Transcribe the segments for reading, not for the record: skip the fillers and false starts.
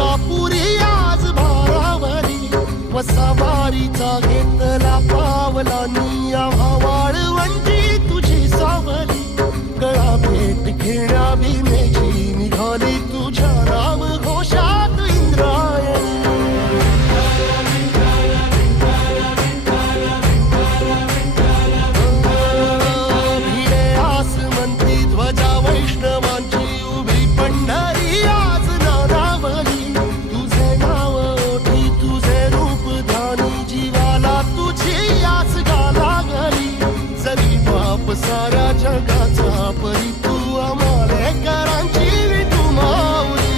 मलकापुरी आज भारावरी वसावारीचा घेतला पावला निया वाळवंटी तुझी सावली गळा भेट घेण्या भीमेची निघाली तुझ्या राम घोषात इंद्रायणी भिडे आसमंती ध्वजा वैष्णवांची उभी पंढरी आज नारावली तुझे नाव ओठी तुझे रूप ध्यानी जीवाला तुझी आस गाला गली जरी बाप साऱ्या जगाचा परी तू आमालेकरांची विठू माऊली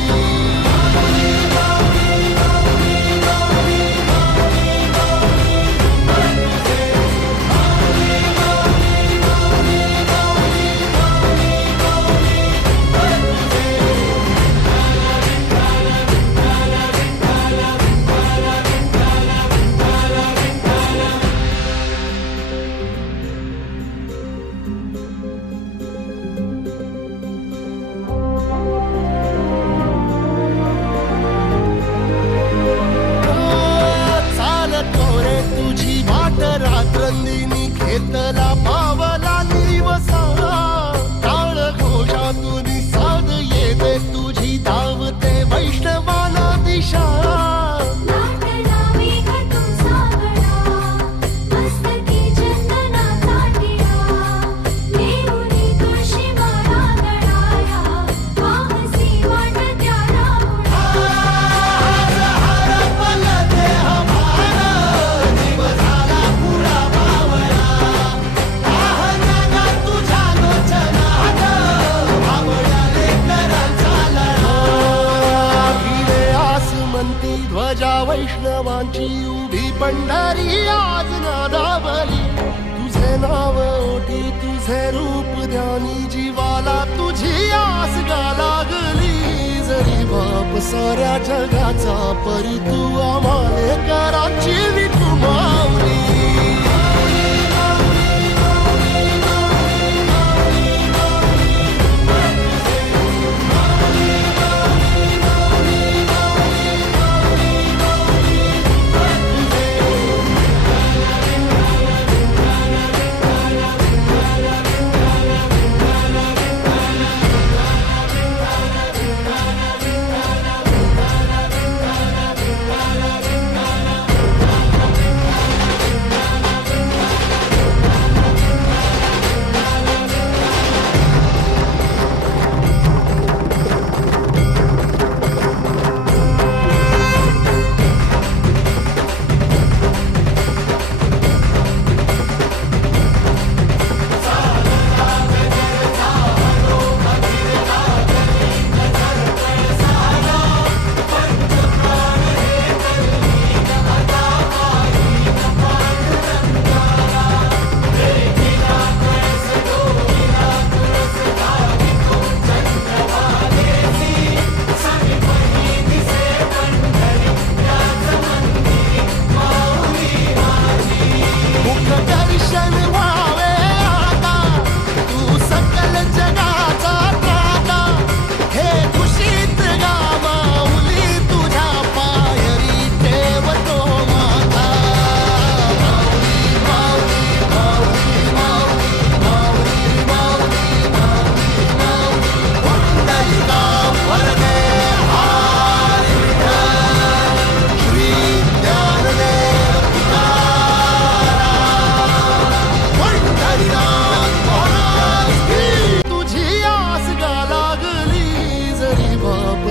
रात्रंदिनी घेतला पावला निवसा काळ घोषातून साध येते तुझी धावते वैष्णवाला दिशा ध्वजा वैष्णवांची उभी पंढरी आज नादावली तुझे नाव ओठी तुझे रूप ध्यानी जीवाला तुझी आस गा लागली जरी बाप साऱ्या जगाचा परी तू आमालेकरांची विठू माऊली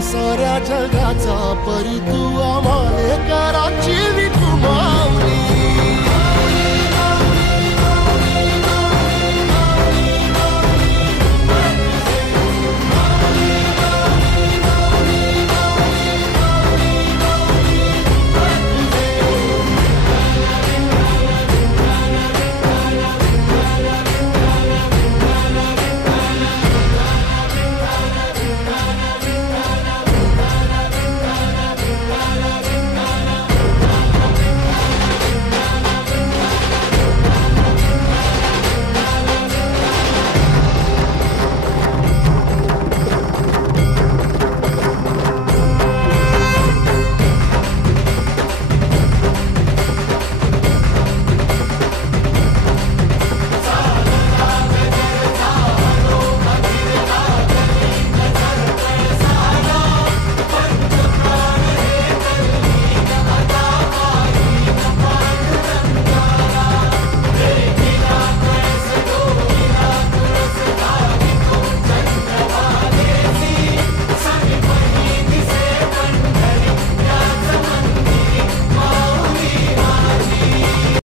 साऱ्या जगाचा परी तू